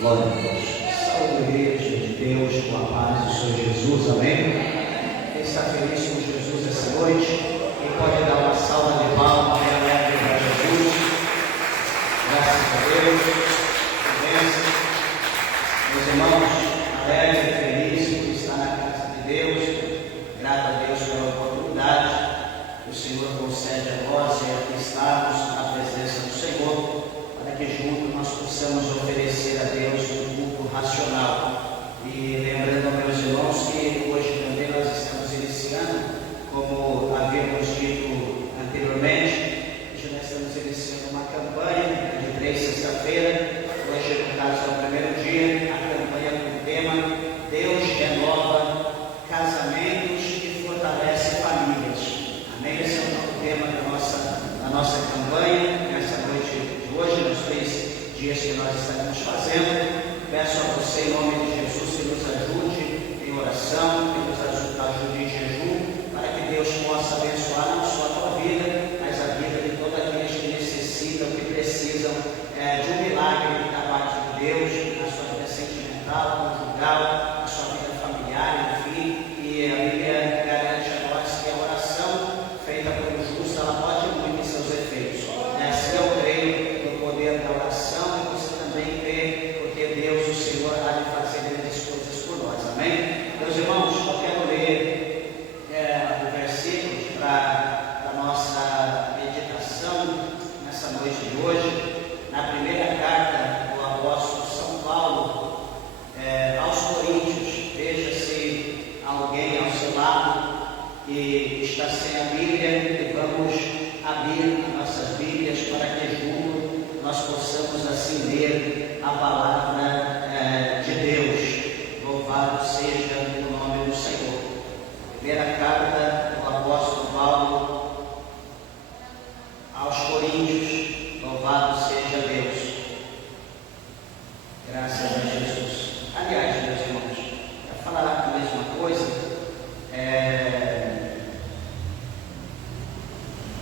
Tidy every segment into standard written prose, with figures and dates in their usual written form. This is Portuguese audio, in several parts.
Glória a Deus. Salve, igreja de Deus, com a paz do Senhor Jesus, amém? Quem está feliz com Jesus essa noite, quem pode dar uma salva de palmas bem alegre para Jesus? Graças a Deus. Bênção. Meus irmãos, alegre e feliz por estar na casa de Deus. Grato a Deus pela oportunidade que o Senhor concede a nós e aqui estarmos na presença do Senhor, para que juntos nós possamos oferecer a Deus um culto racional. E lembrando, meus irmãos, que hoje também nós estamos iniciando, como havíamos dito anteriormente, hoje nós estamos iniciando uma campanha de 3 sexta-feira. Hoje, no caso, é o primeiro dia, a campanha com o tema Deus renova casamentos e fortalece famílias. Amém? Esse é o novo tema da nossa campanha, nessa noite de hoje, nos 3 dias que nós estamos fazendo. Peço a você, em nome de Jesus, que nos ajude em oração, que nos ajude em jejum, para que Deus possa abençoar não só a tua vida, mas a vida de todos aqueles que necessitam, que precisam de um milagre da parte de Deus, na sua vida sentimental, conjugal, na sua vida familiar, enfim. E a Bíblia garante a nós que a oração feita por um justo, ela pode muito em seus efeitos. Se eu creio no poder da oração, você também crê, porque Deus, o Senhor, há de fazer grandes coisas por nós. Amém? Meus irmãos, eu quero ler o versículo para a nossa meditação nessa noite de hoje, na primeira carta do apóstolo São Paulo aos Coríntios. Veja se alguém ao seu lado que está sem a Bíblia, e vamos abrir nossas Bíblias para que juntos nós possamos assim ler a palavra de Deus. Louvado seja o nome do Senhor. Primeira carta do apóstolo Paulo aos Coríntios. Louvado seja Deus. Graças a Jesus. Aliás, meus irmãos, para falar a mesma coisa,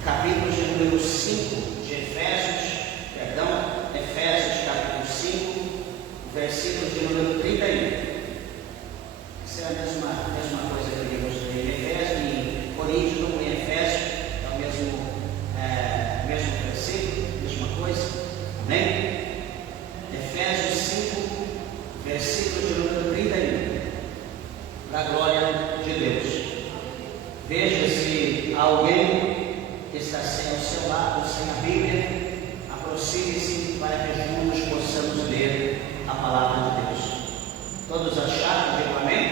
capítulo de número 5 de Efésios, capítulo 5, versículo de número 31. Essa é a mesma coisa que lemos em Efésios, em Coríntios, como em Efésios, é o mesmo versículo, mesma coisa. Amém? Efésios 5, versículo de número 31. Para a glória de Deus. Veja se alguém que está sem o seu lado, sem a Bíblia, aproxime-se para que juntos possamos ler a palavra de Deus. Todos acharam? Digo amém?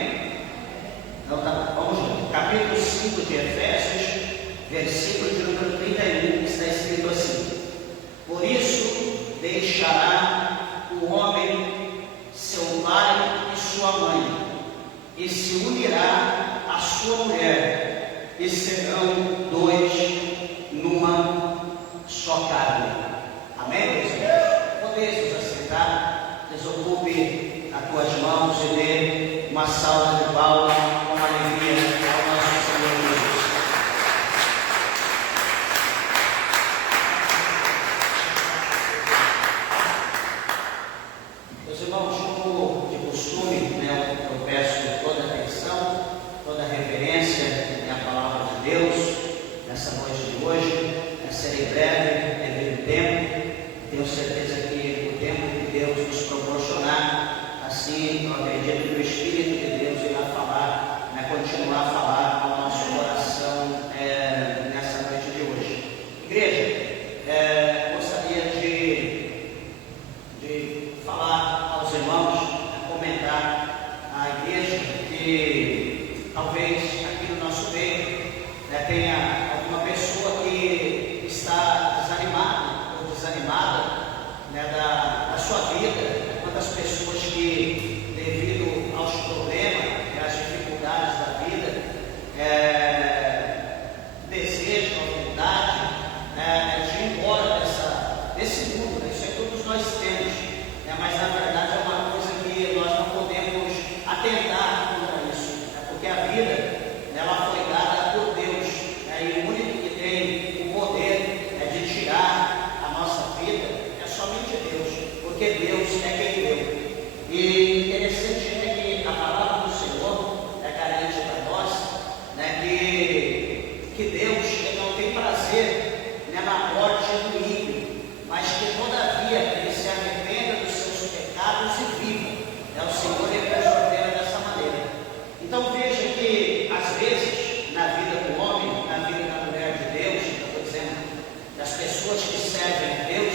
Então tá, vamos lá. Capítulo 5 de Efésios, versículo de número 31, está escrito assim: por isso deixará o homem seu pai e sua mãe, e se unirá à sua mulher, e serão dois numa só carne. Amém, meus irmãos? Podeis nos assentar, desocupe as tuas mãos e dê uma salva de palmas com alegria ao nosso Senhor Jesus. Meus irmãos, como de costume, eu peço toda a atenção, toda a reverência à palavra de Deus nessa noite de hoje. Serei breve devido ao tempo. Tenho certeza que o tempo que Deus nos proporcionar, assim, eu acredito que o Espírito de Deus irá falar, continuar a falar ao nosso coração nessa noite de hoje. Igreja, gostaria de falar aos irmãos, comentar à igreja que talvez aqui no nosso meio tenha alguma pessoa que está desanimada ou desanimada da sua vida. Quantas pessoas que, devido aos problemas e às dificuldades da vida, desejam a vontade de ir embora desse mundo. Isso aí todos nós temos, mas na verdade é uma coisa que nós não podemos atentar contra isso, porque a vida ela foi dada por Deus, e o único que tem o poder de tirar a nossa vida é somente Deus, porque Deus é quem deu. E interessante é que a palavra do Senhor é garante para nós, né, que Deus não tem prazer, né, na morte do ímpio, mas que todavia ele se arrependa dos seus pecados e viva. O Senhor ele nos ordena dessa maneira. Então veja que às vezes na vida do homem, na vida da mulher de Deus, estou dizendo, das pessoas que servem a Deus,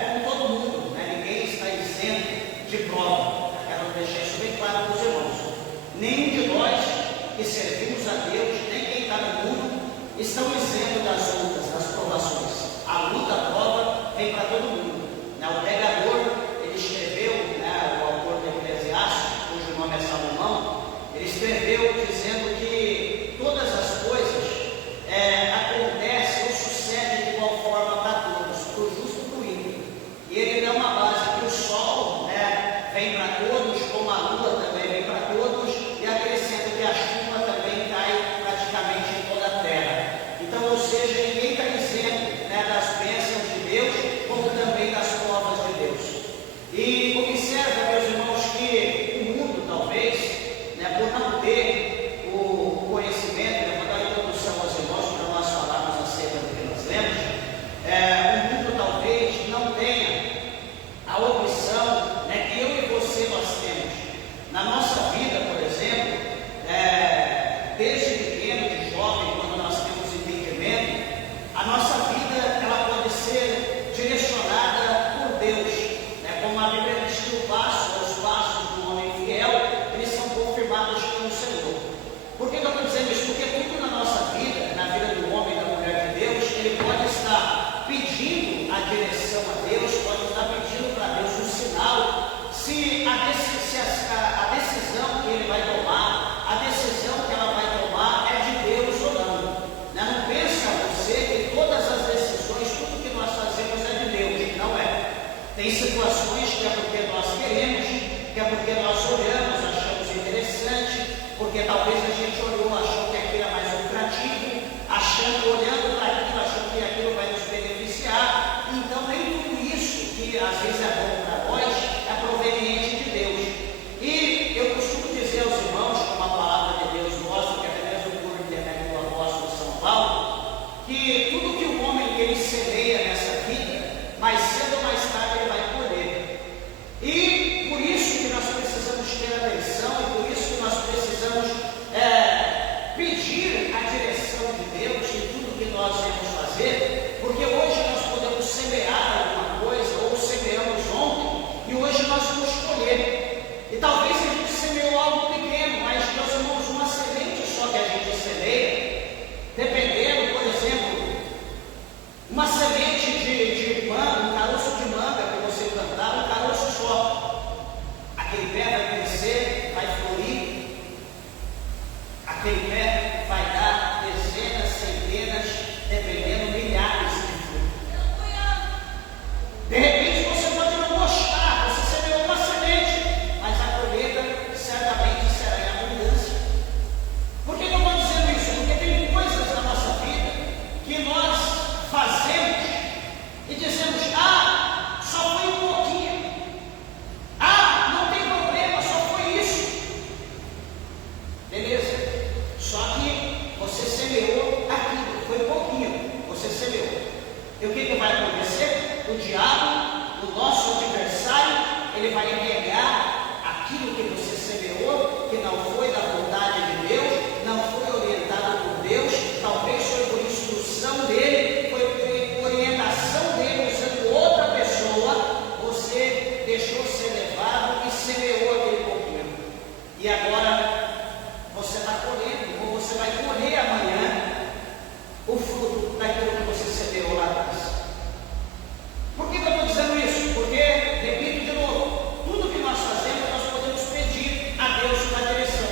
como todo mundo, né, ninguém está isento de prova. Quero deixar isso bem claro para os irmãos. Nenhum de nós que servimos a Deus, nem quem está no mundo, estão isentos das lutas, das provações. A luta, a prova, vem para todo mundo. O pregador, ele escreveu, o autor do Eclesiastes, cujo nome é Salomão, ele escreveu dizendo que todas as coisas acontecem ou sucedem de igual forma para todos, para o justo e para o ímpio. E ele dá uma base que o sol, vem para todos, como a lua também vem para todos, e acrescenta que a chuva também cai praticamente em toda a terra. Então, ou seja, ninguém está isento, das bênçãos de Deus, como também das provas de Deus. E observa, meus irmãos, que o mundo talvez, por não ter o conhecimento, vou dar a introdução aos irmãos para nós falarmos acerca do que nós lemos, o mundo talvez não tenha a opção, que eu e você nós temos. Na nossa vida, por exemplo, desde pequeno, de jovem, quando nós temos entendimento, a nossa vida ela pode ser direcionada por Deus, como a Bíblia diz que os passos do homem fiel, eles são confirmados pelo Senhor. Por que eu estou dizendo isso? Porque tudo na nossa vida, na vida do homem e da mulher de Deus, ele pode estar pedindo a direção a Deus, pode estar pedindo para Deus um sinal, se a decisão que ele vai tomar, a decisão que ela vai tomar é de Deus ou não. Não pensa você que todas as decisões, tudo que nós fazemos é de Deus, não é. Tem situações que é porque nós queremos, que é porque nós olhamos, achamos interessante, porque talvez a gente olhou, achou que aquilo é mais lucrativo, olhando para aquilo, achando que aquilo vai nos beneficiar. Então, nem tudo isso que às vezes é bom para nós é proveniente de Deus. E eu costumo dizer aos irmãos, como a palavra de Deus mostra, que até mesmo por intermédio do apóstolo São Paulo, que tudo que o homem ele semeia nessa vida, mais cedo ou mais tarde ele vai colher. E por isso que nós precisamos ter atenção, e por isso que nós precisamos pedir a direção de Deus em tudo que nós vamos fazer, porque hoje nós podemos semear alguma coisa, ou semeamos ontem, e hoje nós vamos colher. E talvez a gente semeou algo pequeno, mas, meus irmãos, uma semente só que a gente semeia, dependendo, por exemplo, uma semente de manga, um caroço de manga que você plantar, um caroço só. Aquele pé vai crescer, vai florir, aquele pé vai dar dezenas, centenas, dependendo, milhares de frutos. De repente você pode não gostar, você semeou uma semente, mas a colheita certamente será em abundância. Por que eu estou dizendo isso? Porque tem coisas na nossa vida que nós fazemos e dizemos, só foi um pouquinho, não tem problema, só foi isso. Beleza? Só que você semeou aquilo, foi pouquinho, você semeou. E o que vai acontecer? O diabo, o nosso adversário, ele vai negar aquilo que você semeou, que não foi da vontade de Deus, não foi orientado por Deus, talvez foi por instrução dele, foi por orientação dele, usando outra pessoa, você deixou ser levado e semeou aquele pouquinho. E agora você está colhendo, ou você vai colher amanhã o fruto daquilo que você semeou lá atrás. Por que eu estou dizendo isso? Porque, repito de novo, tudo que nós fazemos, nós podemos pedir a Deus uma direção.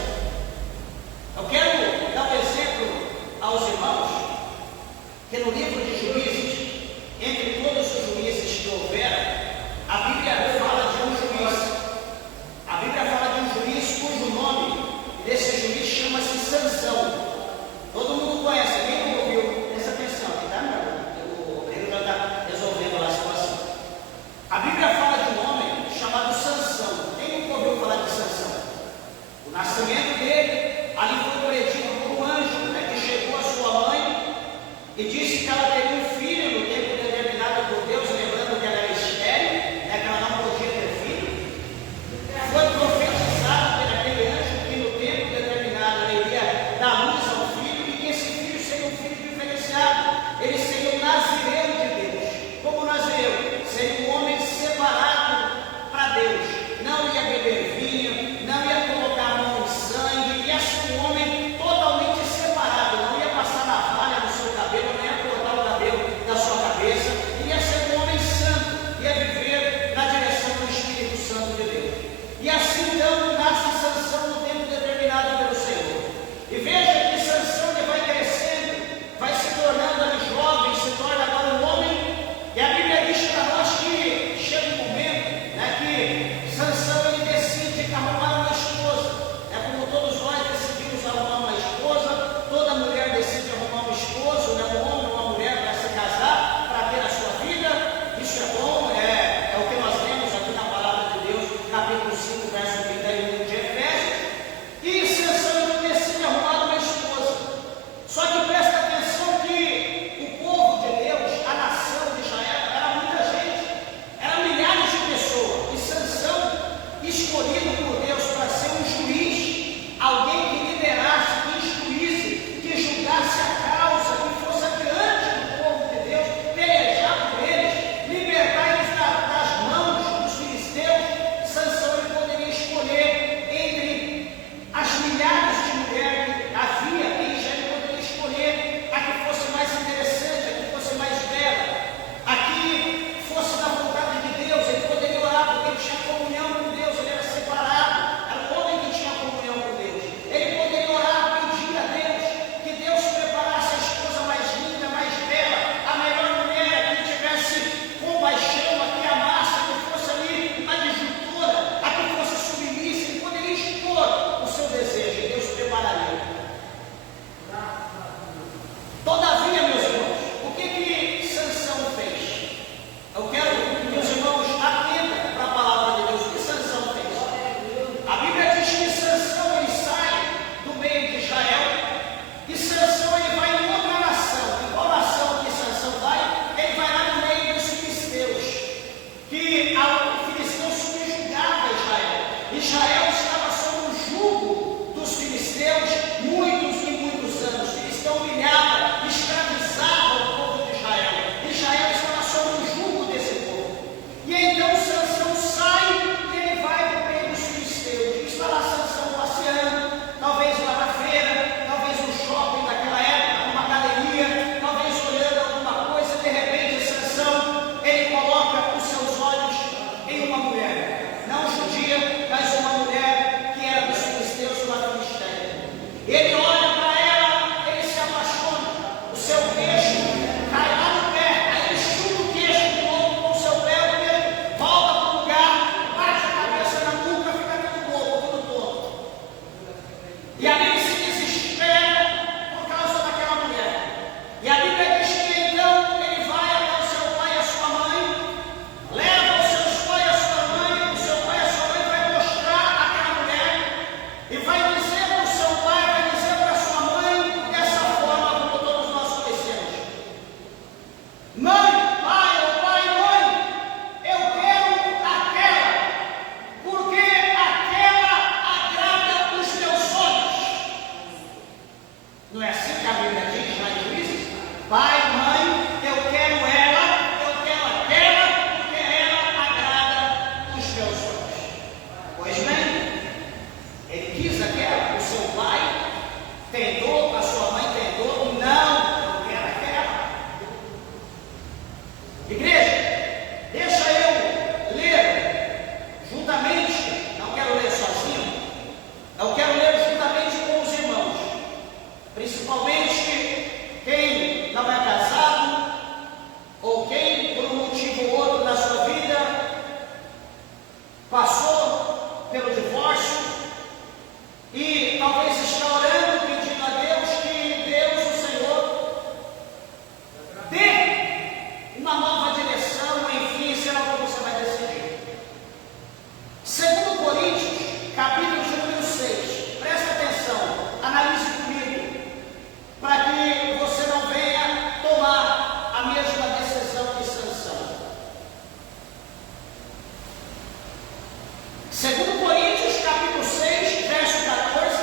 Segundo Coríntios, capítulo 6, verso 14,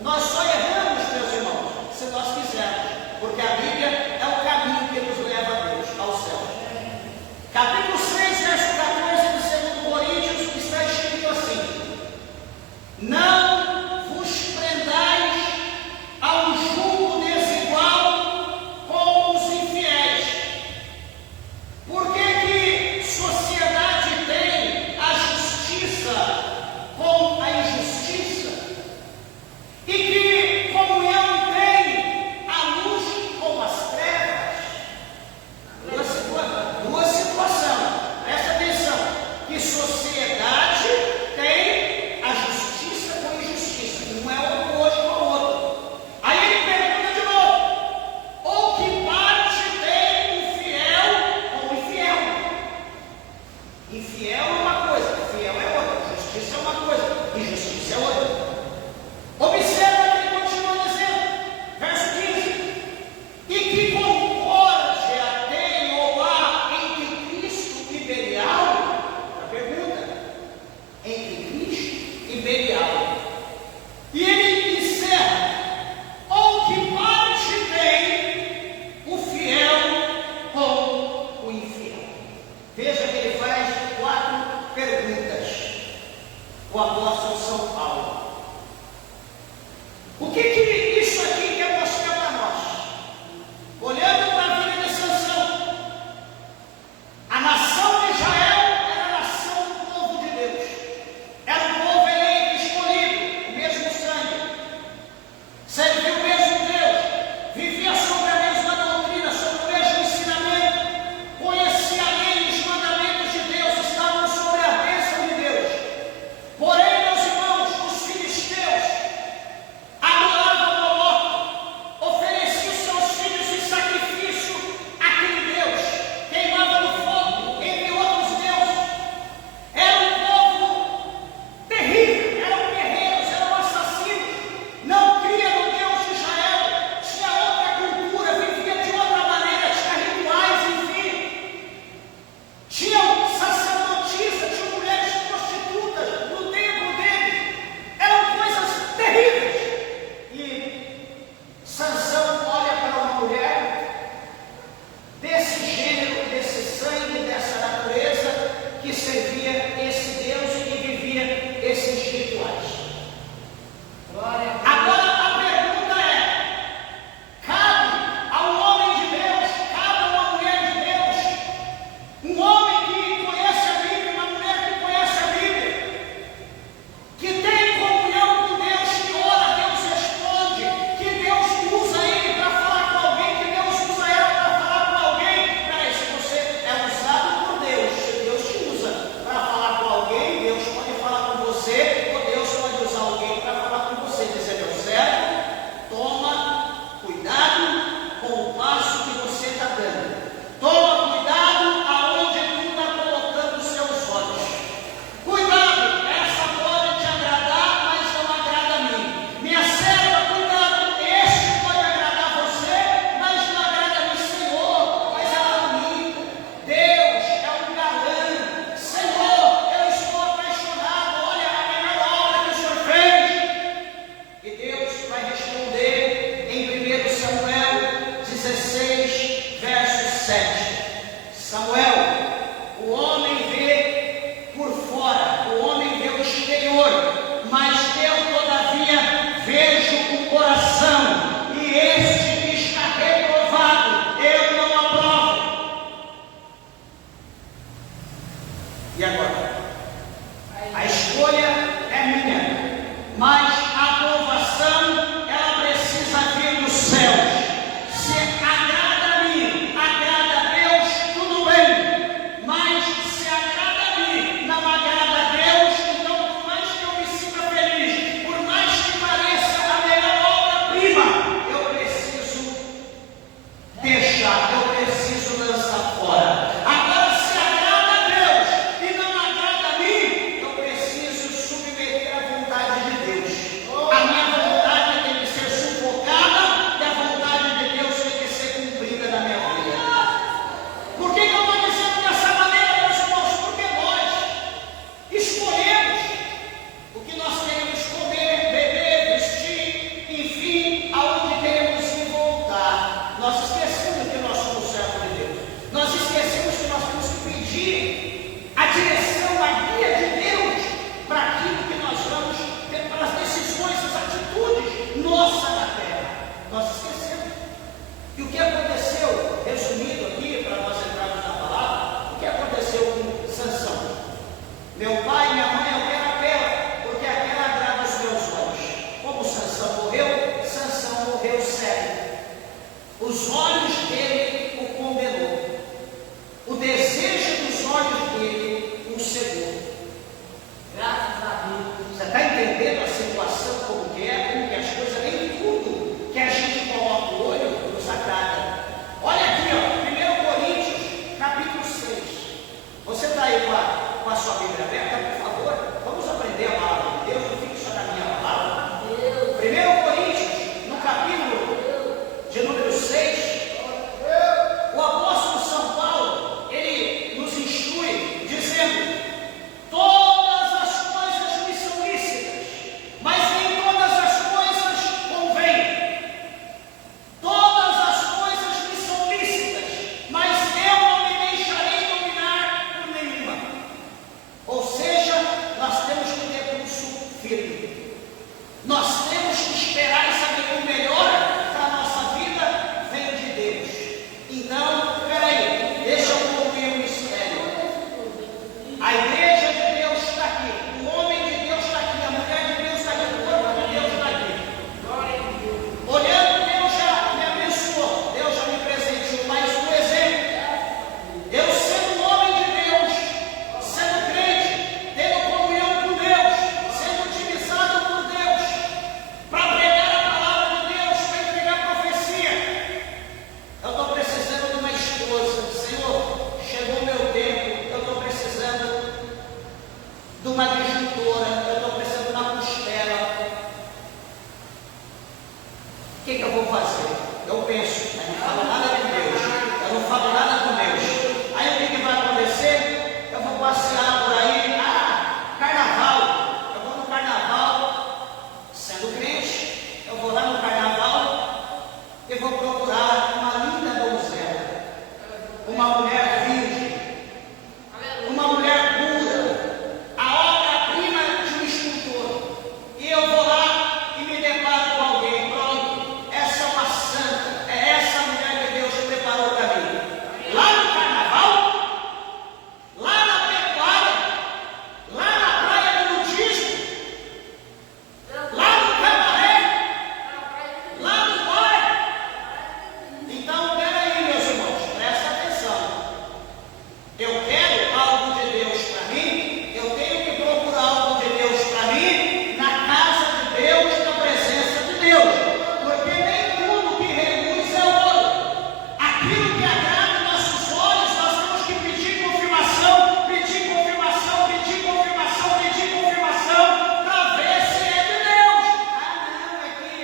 nós só erramos, meus irmãos, se nós quisermos, porque a Bíblia é o caminho que nos leva a Deus, ao céu. Capítulo 6, verso 14 de segundo Coríntios, está escrito assim: não vos prendais ao jugo desigual com os infiéis. Por que que sociedade tem a justiça com a injustiça? E que comunhão tem a luz com as trevas? Duas situações. Presta atenção. Que sociedade tem a justiça com a injustiça. Um é o oposto ao outro. Aí ele pergunta de novo: ou que parte tem o fiel com o infiel? Infiel é uma coisa, fiel é outra. Justiça é uma coisa, injustiça é outra. Observa que ele continua dizendo, verso 15: e que concórdia tem ou há entre Cristo e Belial? A pergunta: entre Cristo e Belial. E ele encerra: ou que parte tem o fiel com o infiel? Veja que ele faz 4 perguntas. O apóstolo São Paulo. O que isso aqui quer mostrar para nós? Olhando para a vida de Sansão, a nação de Israel era a nação do povo de Deus, era o povo eleito, escolhido, o mesmo sangue, servia o mesmo Deus, vivia sobre a mesma doutrina, sobre o mesmo ensinamento, conhecia a lei e os mandamentos de Deus, estavam sobre a bênção de Deus. Porém, meus irmãos, os filisteus adoravam Moloque, ofereciam seus filhos em sacrifício àquele Deus, queimavam no fogo, entre outros deuses. Era um povo terrível, eram guerreiros, eram assassinos, não cria no Deus de Israel, tinha outra cultura, vivia de outra maneira, tinha rituais, enfim. Tinham sacerdotisas, tinham mulheres prostitutas no templo deles, eram coisas terríveis. E Sansão olha para uma mulher desse gênero, desse sangue, dessa natureza, que servia esse Deus e que vivia esses rituais. Agora a pergunta é: cabe ao homem de Deus, cabe a uma mulher de Deus, um homem que conhece a Bíblia, uma mulher que conhece a Bíblia, que tem comunhão com Deus, que ora, Deus responde, que Deus usa ele para falar com alguém, que Deus usa ela para falar com alguém. Peraí, se você é usado por Deus, se Deus te usa para falar com alguém, Deus pode falar com você, ou Deus pode usar alguém para falar com você, dizer: meu servo, toma cuidado com o passo que você está dando. Toma cuidado aonde tu está colocando os seus olhos. Cuidado, essa pode te agradar, mas não agrada a mim. Minha serva, cuidado, este pode agradar você, mas não agrada a mim. Senhor, mas ela é bonita. Deus é um galã. Senhor, eu estou apaixonado. Olha a melhor obra que o Senhor fez. E Deus vai responder em 1 Samuel 16, verso 7. Samuel, o homem vê por fora, o homem vê o exterior, mas eu todavia vejo o coração, e este está reprovado, eu não aprovo. E agora? A escolha é minha, mas a aprovação ela precisa vir dos céus. Se agrada a mim, agrada a Deus, tudo bem. Mas se agrada a mim, não agrada a Deus, então por mais que eu me sinta feliz, por mais que pareça a melhor obra-prima, eu preciso deixar, eu preciso lançar fora. Agora, se agrada a Deus e não agrada a mim, eu preciso submeter à vontade de Deus. A minha vontade tem que ser sufocada e a vontade de Deus tem que ser cumprida na minha vida. Por que eu estou dizendo dessa maneira, meus irmãos? Porque nós de uma disjuntora, eu estou precisando de uma costela. O que eu vou fazer? Eu penso, eu não falo nada de Deus, eu não falo nada com Deus. Aí o que vai acontecer? Eu vou passear por aí, carnaval, eu vou no carnaval, sendo crente, eu vou lá no carnaval e vou procurar uma linda donzela, uma mulher virgem, uma mulher pura, a obra-prima de um escultor, e eu vou lá e me deparo com alguém. Pronto, essa é uma santa, é essa a mulher que Deus preparou para mim. Lá no carnaval, lá na pecuária, lá na praia do nudismo, lá no cabaré, lá no bar. Então, peraí, meus irmãos, presta atenção. Eu quero algo de Deus para mim, eu tenho que procurar algo de Deus para mim na casa de Deus, na presença de Deus, porque nem tudo que reluz é ouro. Aquilo que agrada nossos olhos, nós temos que pedir confirmação, pedir confirmação, pedir confirmação, pedir confirmação, para ver se é de Deus. Não, é que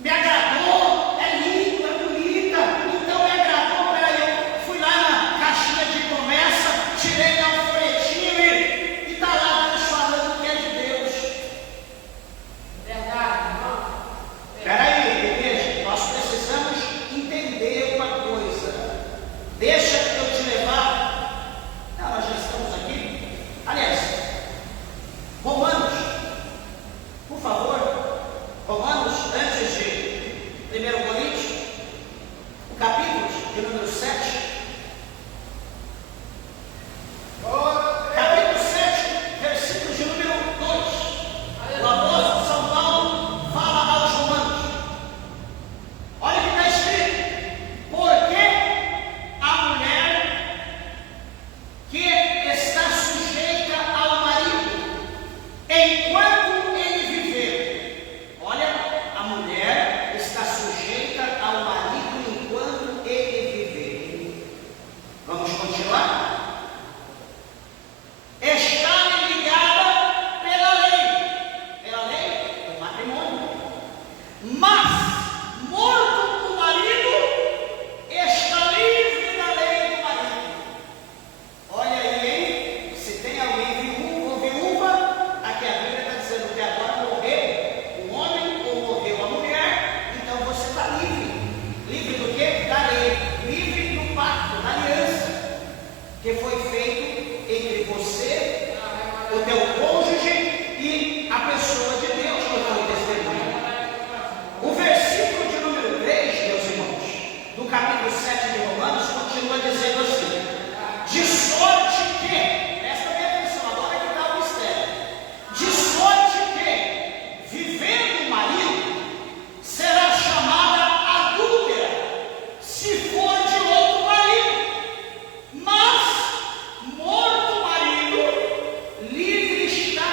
me agradou, é lindo, é bonita, então me agradou. Peraí, eu fui lá na caixinha de promessa, tirei lá um folhetinho e está lá Deus falando que é de Deus. Verdade, irmão. Peraí, igreja, nós precisamos entender uma coisa. Deixa eu te levar. Não, nós já estamos aqui. Aliás, Romanos, por favor, Romanos, antes de 1 Coríntios, o capítulo de número 7. Capítulo 7, versículo de número 2. O apóstolo São Paulo fala aos Romanos. Olha o que está escrito: porque a mulher que está sujeita ao marido enquanto ele viver. Olha, a mulher está sujeita ao marido enquanto ele viver. Vamos continuar? Está ligada pela lei, do matrimônio. Mas, morto o marido, está livre da lei do marido. Olha aí, hein? Se tem alguém viúvo ou viúva, aqui a Bíblia está dizendo que agora morreu o homem ou morreu a mulher, então você está livre. Livre do quê? Da lei. Livre do pacto, da aliança, que foi feito entre você, o teu cônjuge e a pessoa de Deus que foi testemunha. O versículo de número 3, meus irmãos, do capítulo 7 de Romanos, continua dizendo assim: de sorte que, presta bem atenção, agora que está o mistério, de sorte que, vivendo o marido, será chamada adúltera, se for de outro marido, mas morto o marido, livre está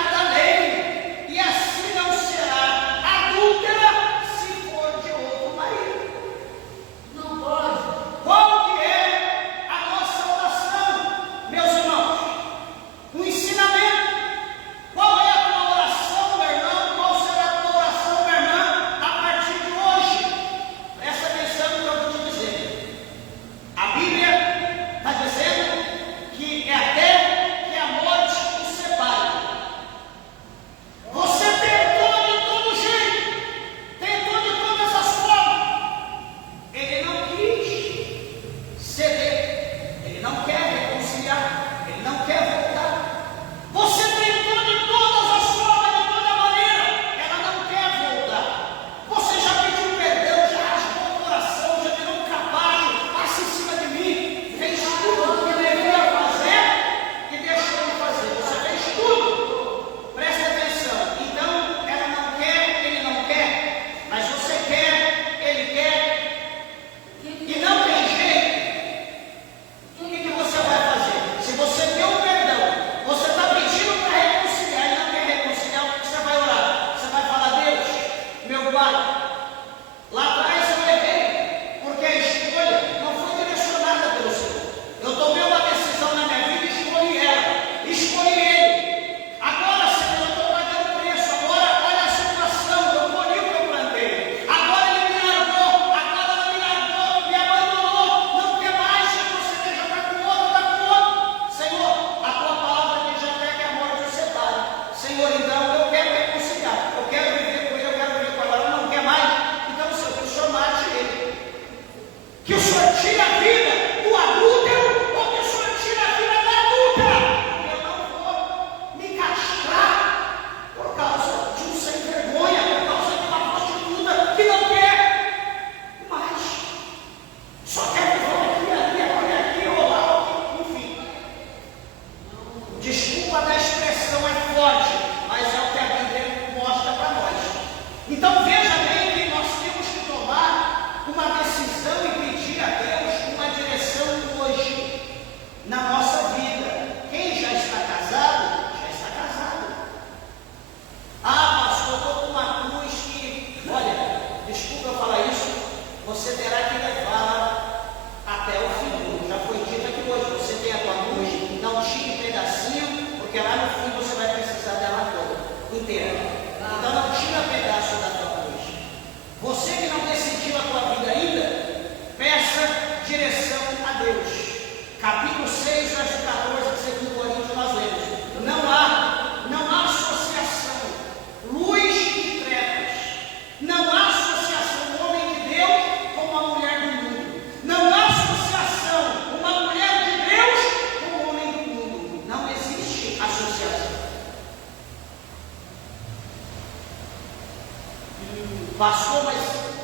Pastor, mas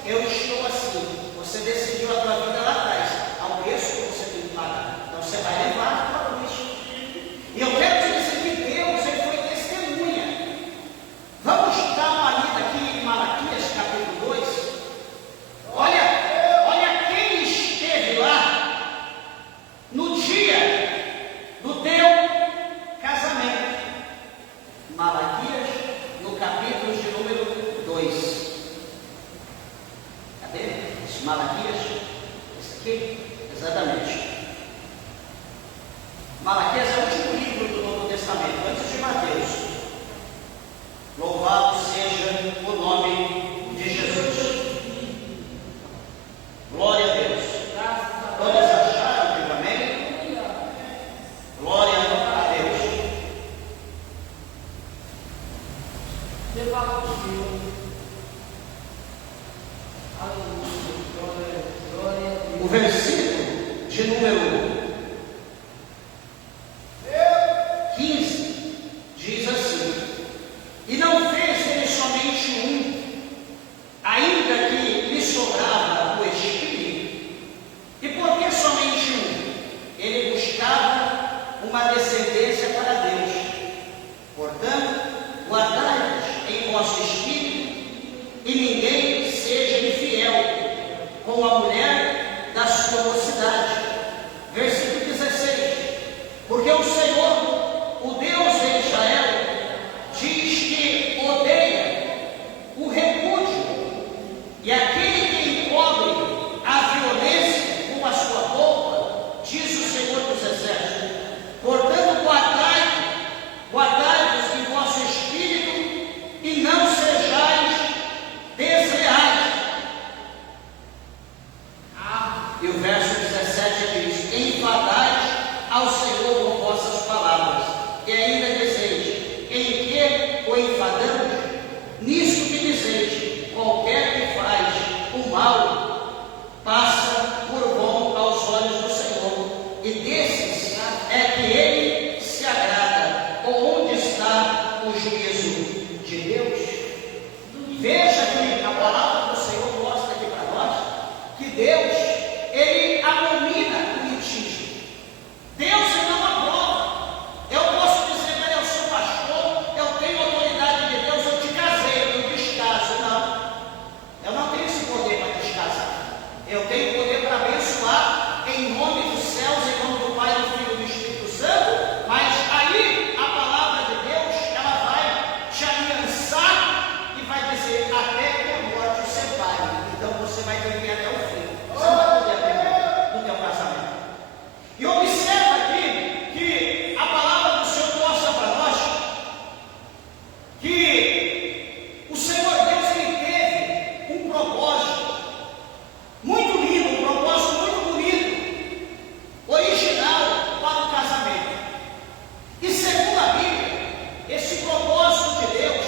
eu estou assim. Você decidiu a tua vida lá atrás. Há um preço que você tem que pagar. Então você vai levar para a luz. E eu quero te dizer que Deus, ele foi testemunha. Vamos dar uma lida aqui em Malaquias, capítulo 2. Olha quem esteve lá no dia do teu casamento. Malaquias, no capítulo de número 2. Cadê? Esse Malaquias? Esse aqui? Exatamente. Malaquias é o último livro do Novo Testamento, antes de Mateus. Louvado seja o nome de Jesus. Glória a Deus. Todos acharam, digo amém? Glória a Deus. O versículo de número 15 diz assim: e não fez ele somente um, ainda que lhe sobrava o espírito. E por que somente um? Ele buscava uma descendência para Deus. Portanto, guardai-vos em vosso espírito, e ninguém seja infiel com a mulher da sua mocidade. Versículo 16: porque o Senhor, o Deus de Israel, diz que odeia o repúdio, e aquele que encobre a violência com a sua roupa, diz o Senhor dos Exércitos. Portanto, guardai-vos em vosso espírito, e não sejais desleais. E o verso 17 diz: enfadais ao Senhor com vossas palavras, e ainda dizeis: em que o enfadamos? Nisso que dizeis: qualquer que faz o mal passa por bom aos olhos do Senhor, e desses é que ele se agrada. Onde está o juízo de Deus? Veja que a palavra do Senhor mostra aqui para nós que Deus, ele abomina o litígio. Deus, ele não aprova. Eu posso dizer, mas eu sou pastor, eu tenho autoridade de Deus, eu te casei, eu descaso. Não, eu não tenho esse poder para descasar. Eu tenho poder para abençoar em nome dos céus, em nome do Pai, do Filho e do Espírito Santo. Mas aí a palavra de Deus, ela vai te aliançar e vai dizer: até que a morte o separe. Então você vai viver até o fim. Você não vai poder abrir no teu casamento. E observa aqui que a palavra do Senhor mostra para nós que o Senhor Deus, ele teve um propósito muito lindo, um propósito muito bonito, original para o casamento. E segundo a Bíblia, esse propósito de Deus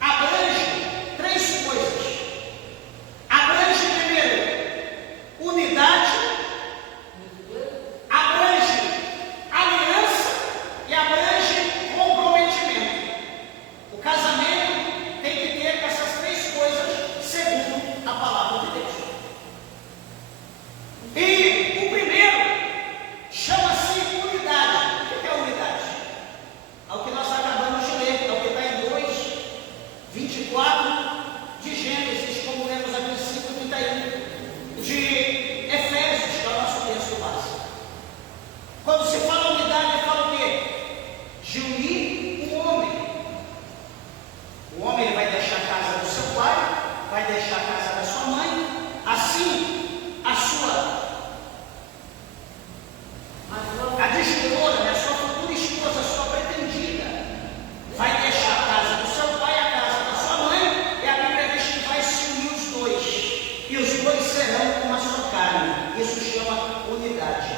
abrange três coisas. Abrange primeiro unidade, abrange aliança e abrange comprometimento. O casamento tem que ter essas três coisas segundo a palavra de Deus. E o primeiro chama-se unidade. O que é unidade? É o que nós acabamos de ler, é o que está em 2:24 de Gênesis, como lemos aqui em 5:31 de Efésios, que é o nosso texto básico. Quando se fala unidade, fala o quê? De unir o homem. O homem, ele vai deixar a casa do seu pai, vai deixar a casa da sua mãe, assim a sua desculpa, né, a sua futura esposa, a sua pretendida, vai deixar a casa do seu pai, a casa da sua mãe, e a Bíblia diz que vai se unir os dois, e os dois serão uma só carne. Isso chama unidade.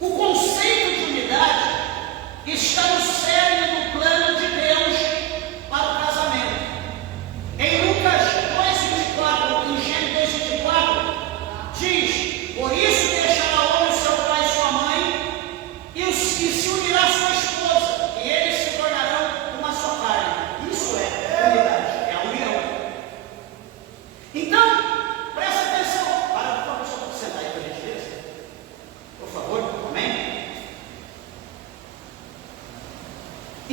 O conceito de unidade está no cerne do plano de Deus para o casamento. Em Lucas 2:24, em Gênesis 2:24, diz: por isso deixará o homem seu pai e sua mãe, e se unirá à sua esposa, e eles se tornarão uma só carne. Isso é unidade.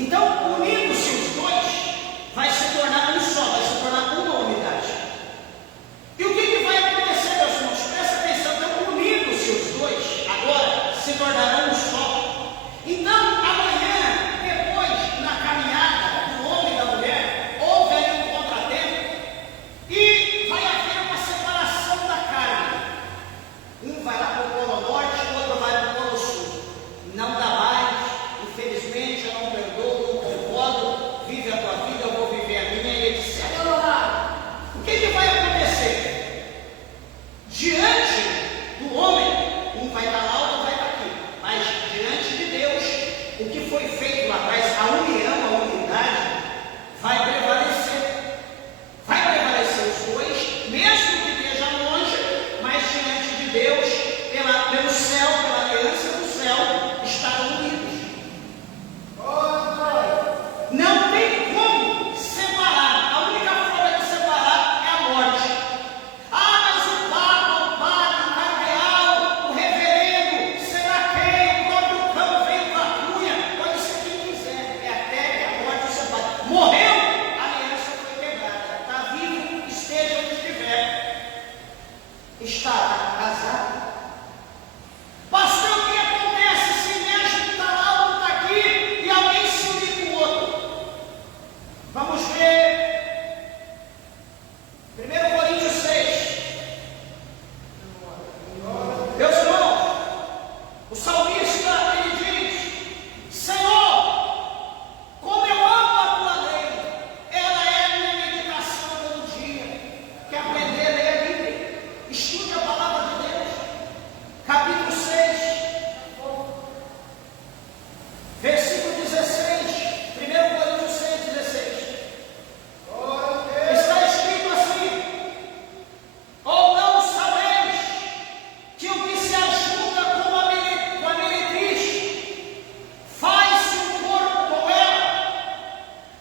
Então, unindo-se os dois, vai se tornar um só, vai se tornar uma unidade. E o que vai acontecer, meus irmãos? Presta atenção. Então, unindo-se os dois, agora se tornarão um só. Então, amanhã, depois, na caminhada do homem e da mulher, houve ali um contratempo e vai haver uma separação da carne. Um vai lá para o Polo Norte, o outro vai para o Polo Sul. Não dá mais, infelizmente, eu não perdoo, não concordo, vive a tua vida, eu vou viver a minha e etc. O que vai acontecer? Diante do homem, um vai estar lá, outro vai estar aqui. Mas diante de Deus, o que foi feito lá atrás, a união, a unidade, vai prevalecer. Vai prevalecer os dois, mesmo que esteja longe, mas diante de Deus, pelo céu, pela aliança do céu, estarão unidos. Não tem como separar. A única forma de separar é a morte. Ah, mas o Papa, o padre, o cardeal, o reverendo, será quem? O próprio cão veio com a cunha. Pode ser quem quiser. É até que a morte separa. Morreu, a aliança foi quebrada. Está vivo, esteja onde estiver. Está casado. Pastor, o que acontece se mesmo está lá, outro está aqui e alguém se unir com o outro? Vamos ver 1 Coríntios 6. Meus irmãos, o salmista ele diz: Senhor, como eu amo a tua lei, ela é a minha meditação todo dia. Quer aprender a ler a Bíblia? Estude a palavra de Deus. Capítulo 6, versículo 16, 1 Coríntios 6, 16. Está escrito assim: ou não sabeis que o que se ajunta com a meretriz faz-se um corpo com ela?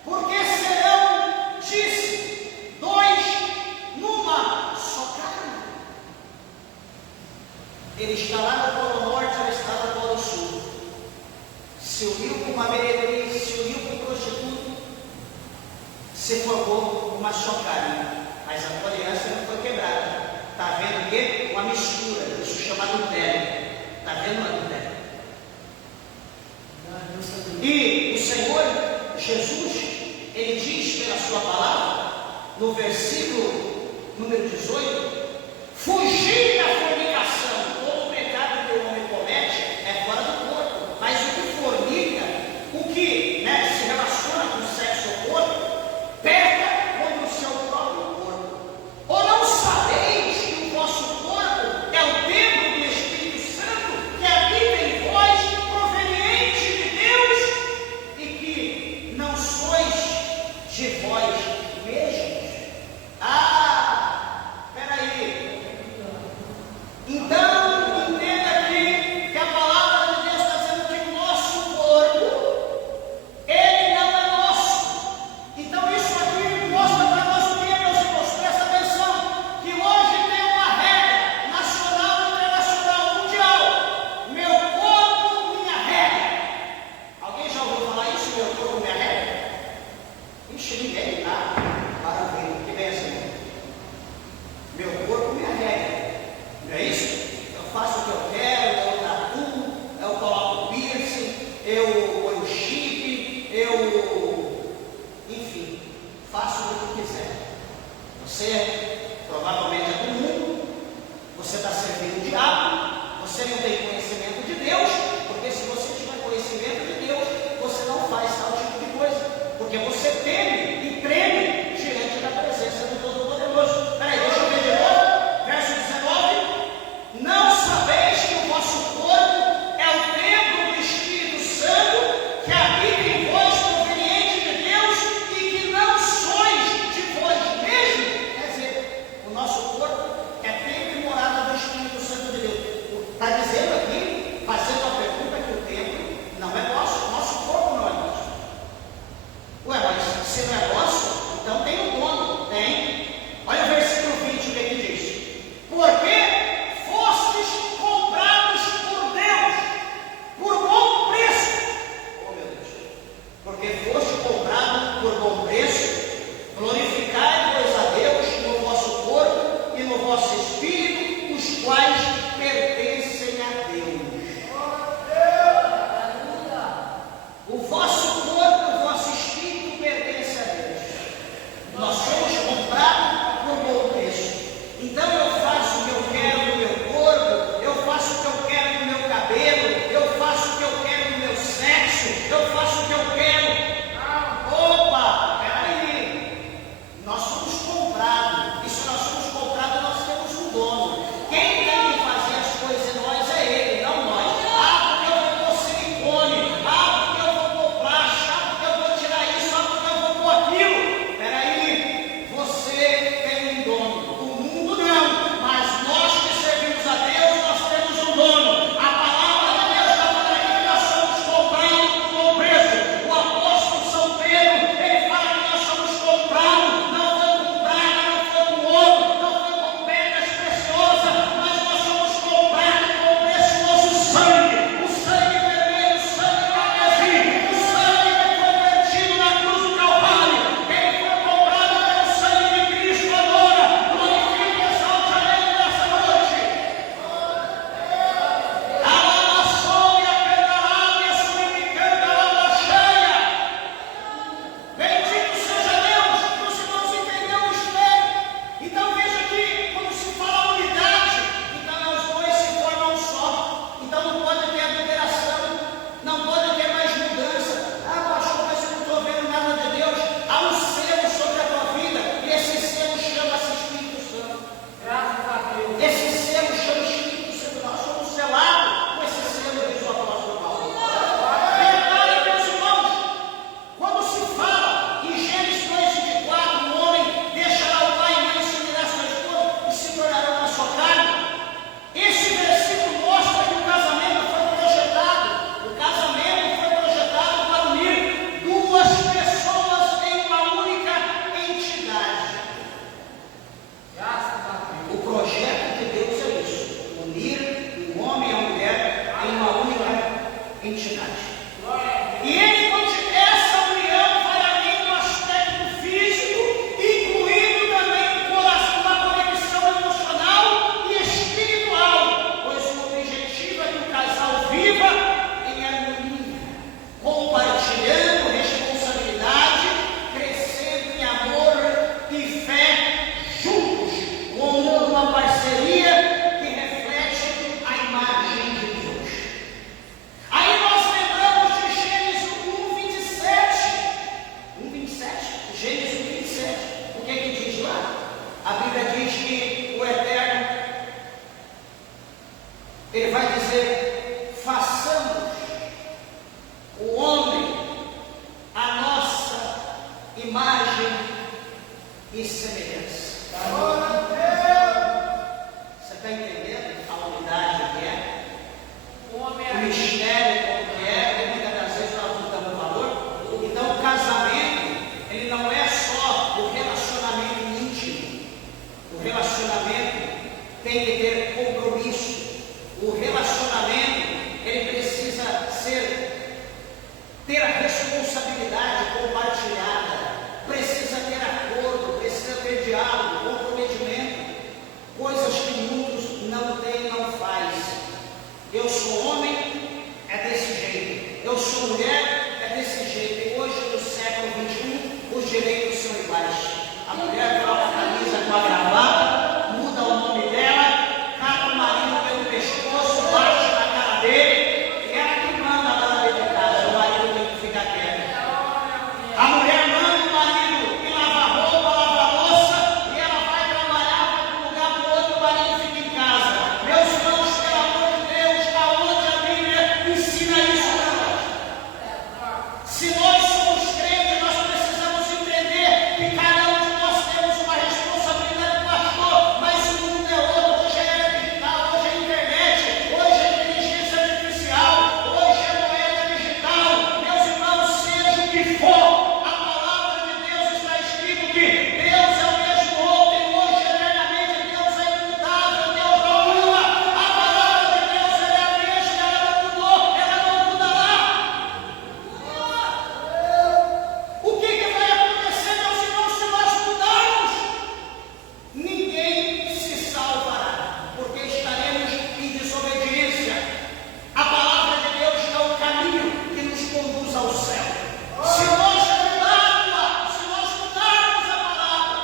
Porque serão, disse, dois numa só carne. Ele está lá no Polo Norte, ela está no Polo Sul. Se uniu com uma meretriz, se uniu com um prostituto, se formou uma só carne. Mas a aliança não foi quebrada. Está vendo o quê? Uma mistura, isso chama adultério. Está vendo o adultério? E o Senhor Jesus, ele diz pela sua palavra, no versículo número 18: fugir da fornicação. Todo pecado que o homem comete é fora do corpo, mas o que fornica, o que se relaciona com o sexo oculto, peca contra o seu próprio corpo. Ou não sabeis que o vosso corpo é o templo do Espírito Santo, que habita em vós, proveniente de Deus, e que não sois de vós mesmos? Peraí. mulher é desse jeito. E hoje, no século XXI, os direitos são iguais. A mulher troca a camisa com a gravata, muda o nome dela, cata o marido pelo pescoço, bate na cara dele, e ela que manda lá dentro de casa. O marido tem que ficar quieto. A mulher manda o marido ir lavar roupa, lavar louça, e ela vai trabalhar, vai de um lugar para o outro, o marido fica em casa. Meus irmãos, pelo amor de Deus, aonde a Bíblia ensina isso para nós? Se nós somos crentes, nós precisamos entender que cada um de nós temos uma responsabilidade, pastor, mas o mundo é outro. Hoje é digital, hoje é internet, hoje é inteligência artificial, hoje é moeda digital. Meus irmãos, seja o que for, a palavra de Deus está escrito que Deus é o mesmo ontem, hoje, eternamente. Deus é imutável, Deus não muda. A palavra de Deus é a mesma, ela não mudou, ela não mudará. O que vai acontecer, meus irmãos, se nós mudarmos? Ninguém se salvará, porque estaremos em desobediência. A palavra de Deus é o caminho que nos conduz ao céu. Se nós mudarmos, se nós mudarmos a palavra,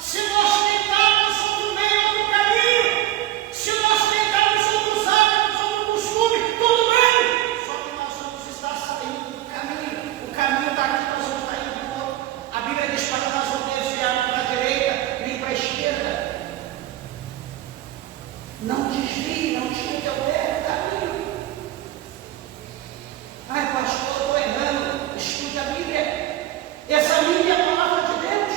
se nós tentarmos outro meio, outro caminho, se nós tentarmos outros hábitos, outro costume, tudo bem. Só que nós vamos estar saindo do caminho. O caminho daqui nós vamos estar indo para o outro. A Bíblia diz para nós não desviarmos para a direita nem para a esquerda. Não desvie, não tire o teu pé do caminho. Ai, pastor, eu estou errando. Estude a Bíblia. Examine a palavra de Deus.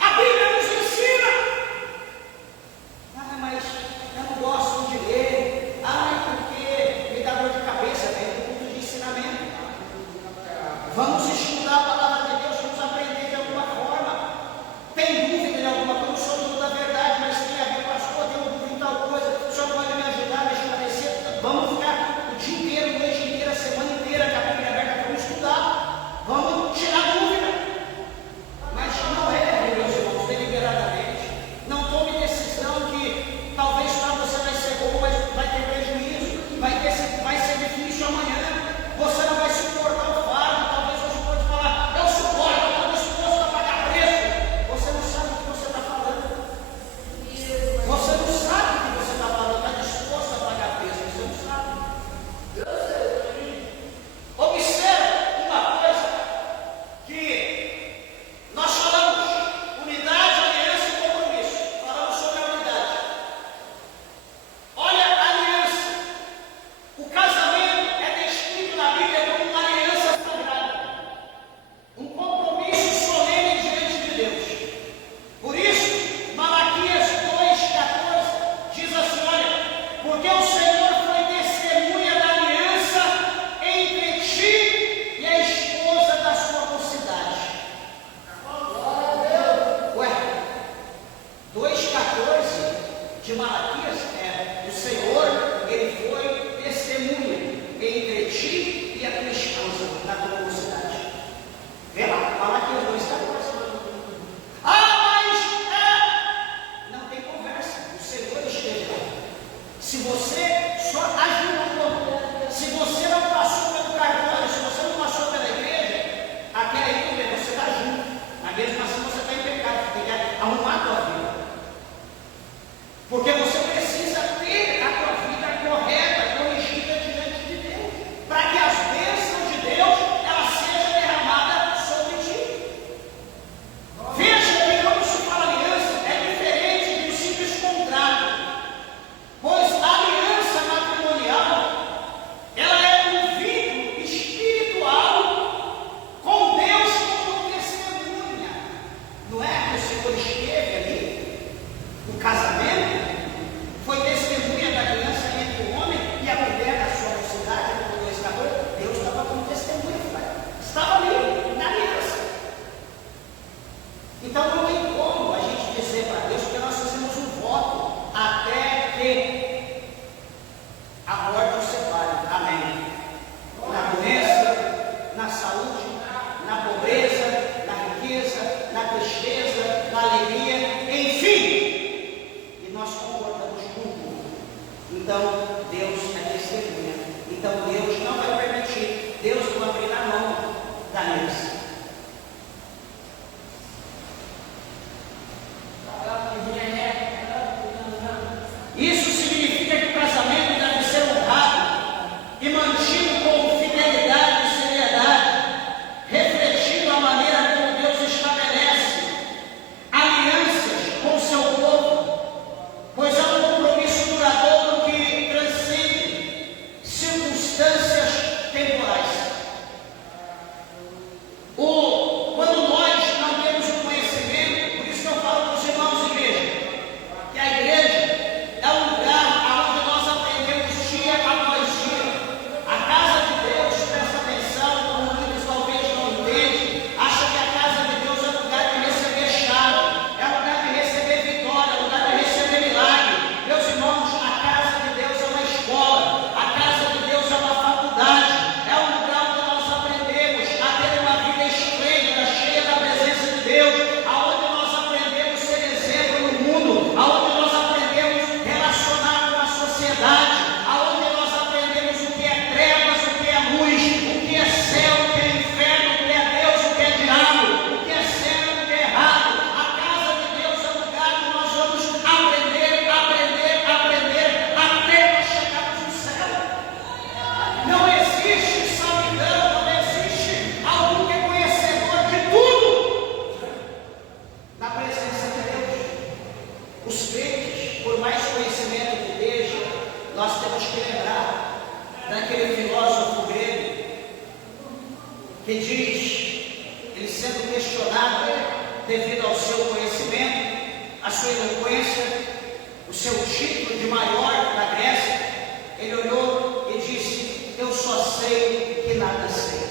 A Bíblia nos ensina. Ah, mas eu não gosto de ler. Ai, porque me dá dor de cabeça. Vem do culto de ensinamento. Vamos estudar a palavra de Deus, vamos aprender de alguma forma. Tem dúvida em alguma coisa? Eu sou dono da verdade, mas tem a ver, pastor, tenho dúvida em tal coisa. O senhor pode me ajudar, me esclarecer? Vamos ficar o dia inteiro, o mês inteiro, a semana inteira com a Bíblia aberta, vamos estudar. Vamos tirar dúvida. Mas não é, meus irmãos, deliberadamente. Não tome decisão que talvez para você vai ser bom, mas vai ter prejuízo. Vai ser difícil amanhã. Você não vai suportar o fardo. Talvez você pode falar, eu suporto, eu estou disposto a pagar preço. Você não sabe o que você está falando. Você não sabe o que você está falando. Está disposto a pagar preço. Você não sabe. Observe uma coisa que nós falamos: unidade, aliança e compromisso. Falamos sobre a unidade. Olha a aliança. O casamento é descrito na Bíblia como uma aliança sagrada, um compromisso solene diante de Deus. Por isso, Malaquias 2,14 diz assim: olha, porque o Senhor foi testemunha da aliança entre ti e a esposa da sua mocidade. Ué, 2,14 de Malaquias é: o Senhor, ele foi testemunha entre ti e a tua esposa na tua mocidade. Vê lá, Malaquias 2,14. Ah, mas não tem conversa. O Senhor esteve lá. Se você só agiu, se você não passou pelo cartório, se você não passou pela igreja, até aí tudo bem, você está junto. Mas mesmo assim você está em pecado, você tem que arrumar a tua vida. Porque você precisa ter a tua vida correta, corrigida diante de Deus, para que as bênçãos de Deus elas sejam derramadas sobre ti. Veja que quando se fala aliança é diferente de um simples contrato, pois a aliança matrimonial ela é um vínculo espiritual com Deus como testemunha. Não é que o Senhor esteve ali, o casamento foi testemunha da aliança entre o homem e a mulher da sua mocidade, como Deus acabou. Deus estava como testemunha, estava ali na aliança. Então não tem como a gente dizer para Deus, porque nós fizemos um voto até que a morte os separe. Amém. Na doença, na saúde, na pobreza, na riqueza, na tristeza, na alegria, enfim. E nós concordamos com tudo. Então Deus é testemunha. Então Deus não vai permitir aliança. Isso significa que o casamento deve ser honrado e mantido com fidelidade e seriedade, refletindo a maneira como Deus estabelece alianças com seu povo, pois há um compromisso duradouro que transcende circunstâncias temporais. Quando nós não temos o conhecimento, por isso que eu falo para os irmãos de igreja, que a igreja é um lugar onde nós aprendemos dia após dia. A casa de Deus, presta atenção, como muitos talvez não entendem, acha que a casa de Deus é lugar de receber chave, é lugar de receber vitória, é lugar de receber milagre. Meus irmãos, a casa de Deus é uma escola, a casa de Deus é uma faculdade, é um lugar onde nós aprendemos a ter uma vida esplêndida, cheia da presença de Deus, aonde nós aprendemos a ser exemplo no mundo, aonde nós aprendemos a relacionar com a sociedade, aonde nós aprendemos o que é trevas, o que é luz, o que é céu, o que é inferno, o que é Deus, o que é diabo, o que é certo, o que é errado. A casa de Deus é um lugar que nós vamos aprender, até nós chegarmos no céu. Não existe salvidão, não existe alguém que é conhecedor de tudo na presença de Deus. Os crentes, por mais conhecimento que esteja, nós temos que lembrar daquele filósofo grego que diz, ele sendo questionado devido ao seu conhecimento, a sua eloquência, o seu título de maior da Grécia, ele olhou e disse: eu só sei que nada sei.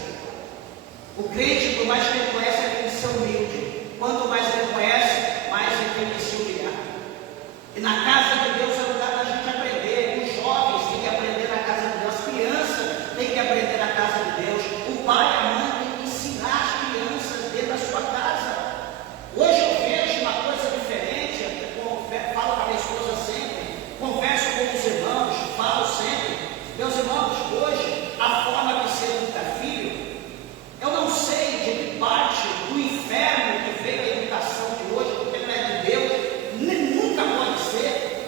O crente, por mais que ele conhece, ele tem que ser humilde. Quanto mais ele conhece, mais ele tem que se humilhar. E na casa de Deus é lugar da gente aprender. Os jovens têm que aprender na casa de Deus, as crianças têm que aprender na casa de Deus, o pai e a mãe têm que ensinar as crianças dentro da sua casa. Hoje eu vejo uma coisa diferente, eu falo com a minha esposa sempre, converso com os irmãos, falo sempre. Meus irmãos, hoje a forma de ser educar filho, eu não sei de que parte do inferno que veio a educação de hoje, porque não é de Deus, nunca pode ser.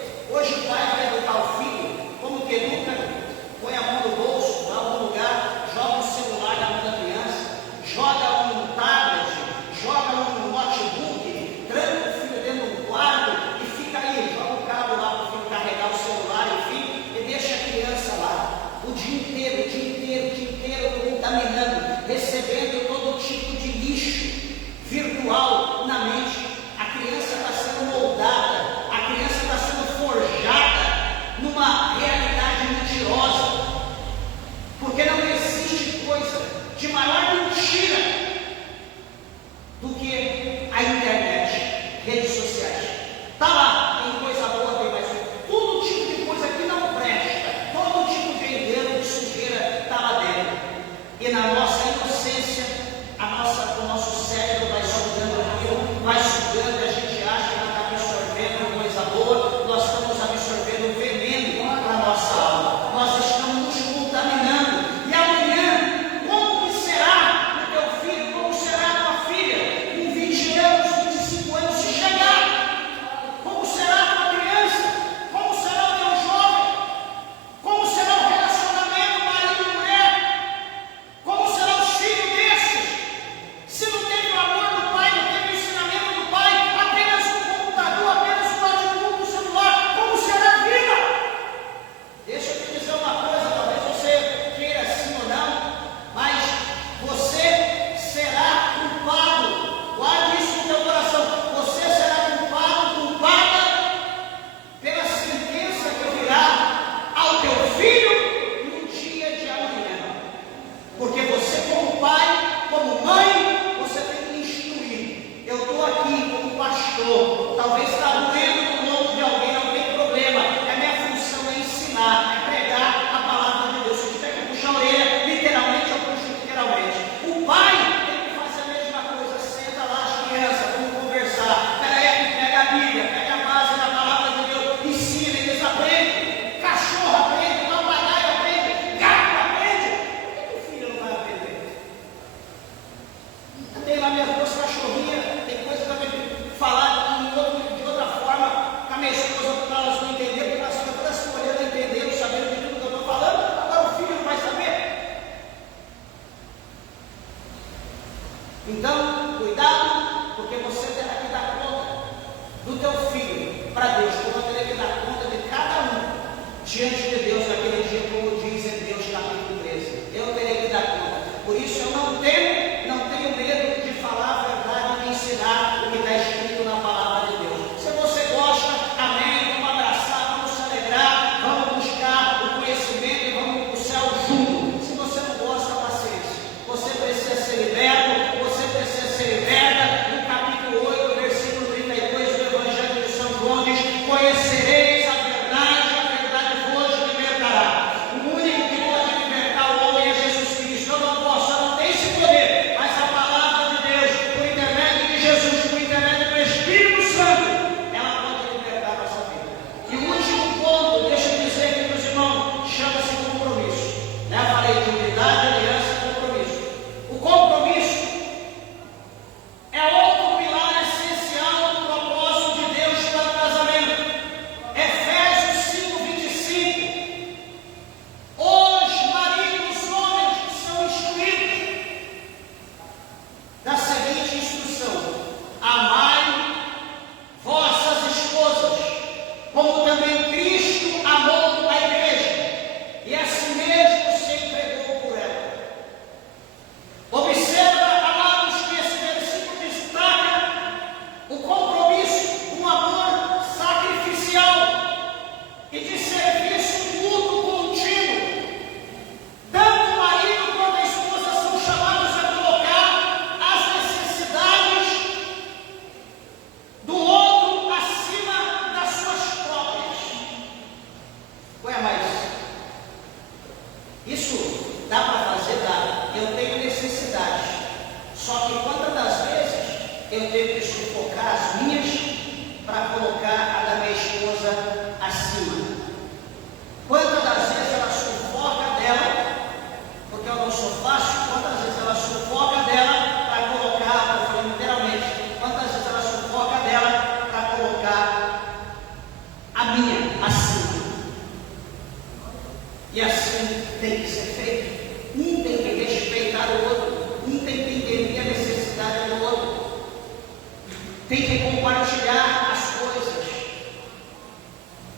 Isso dá para fazer? Dá. Eu tenho necessidade. Só que quantas das vezes eu tenho que sufocar as minhas para colocar a da minha esposa acima? Quantas das vezes ela sufoca dela, porque eu não sou fácil, quantas vezes ela sufoca dela para colocar, eu falei literalmente, quantas vezes ela sufoca dela para colocar a minha acima? E assim tem que ser feito. Um tem que respeitar o outro, um tem que entender a necessidade do outro, tem que compartilhar as coisas.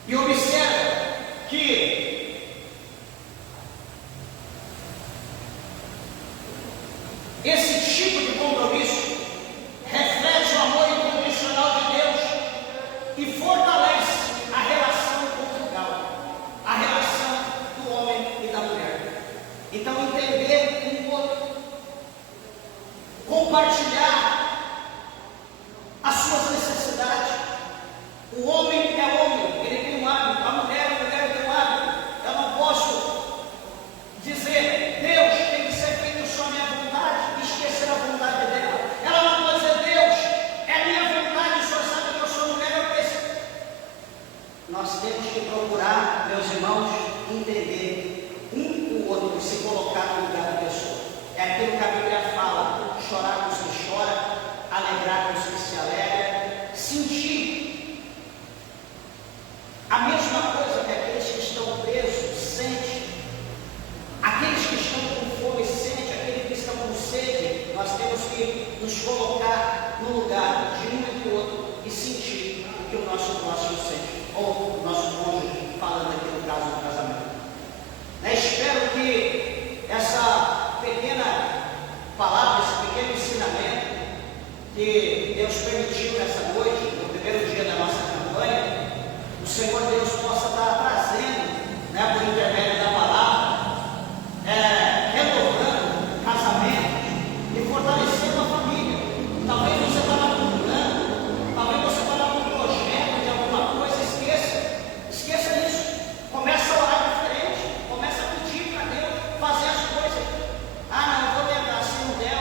E observa que esse tipo de compromisso reflete o amor incondicional de Deus e fortalece a relação conjugal, a relação do homem e da mulher. Então, entender um outro, compartilhar as suas necessidades. O homem é homem, ele tem um hábito, a mulher tem um hábito. Eu não posso dizer, Deus tem que ser feito só a minha vontade, e esquecer a vontade dela. Ela não pode dizer, Deus, é a minha vontade, o Senhor sabe que eu sou mulher, eu preciso. Nós temos que procurar, meus irmãos, entender um o outro e se colocar no lugar da pessoa. É aquilo que a Bíblia fala: chorar com os que choram, alegrar com os que se alegram, sentir a mesma coisa que aqueles que estão presos sentem, aqueles que estão com fome sentem, aqueles que estão com sede. Nós temos que nos colocar no lugar de um e do outro e sentir o que o nosso próximo sente, ou o nosso cônjuge, falando aqui no caso do casamento. Espero que essa pequena palavra, esse pequeno ensinamento que Deus permitiu nessa noite, no primeiro dia da nossa campanha, o Senhor Deus possa estar trazendo, por intermédio da palavra, renovando casamentos e fortalecendo a família. Talvez você está lá com um plano, talvez você está lá com um projeto de alguma coisa, esqueça isso. Começa a orar diferente, começa a pedir para Deus fazer as coisas. Não, eu vou tentar, se não der,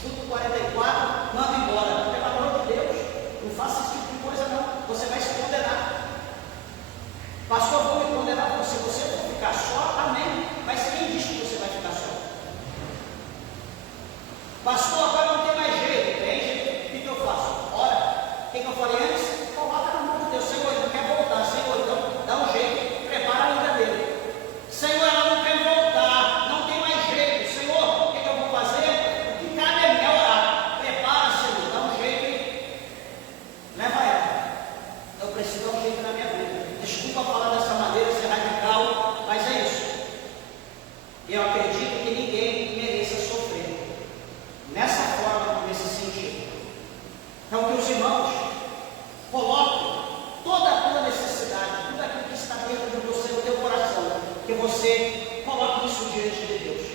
chuto 44, manda embora. Pelo amor de Deus, não faça esse tipo de coisa não, você vai se condenar. Pastor, vou me condenar você, você for ficar só, amém. Mas quem disse que você vai ficar só? Pastor, agora não tem mais jeito, tem jeito. O que eu faço? Ora, o que eu falei antes? Coloca na mão de Deus. Senhor, ele não quer voltar. Senhor, então dá um jeito, prepara a vida dele. Senhor, ela não quer voltar, não tem mais jeito. Senhor, o que eu vou fazer? O que cabe a mim é orar. Prepara, Senhor, dá um jeito e leva ela. Eu preciso dar um jeito na minha vida. Desculpa falar dessa maneira, ser radical, mas é isso. Eu acredito que ninguém mereça sofrer nessa forma, nesse sentido. Então, que os irmãos coloquem toda a tua necessidade, tudo aquilo que está dentro de você, no teu coração, que você coloque isso diante de Deus,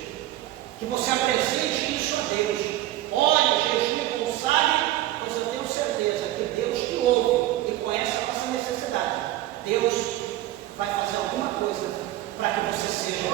que você apresente isso a Deus. Ore, jejue, consagre, pois eu tenho certeza que Deus te ouve e conhece a nossa necessidade. Deus vai fazer alguma coisa para que você seja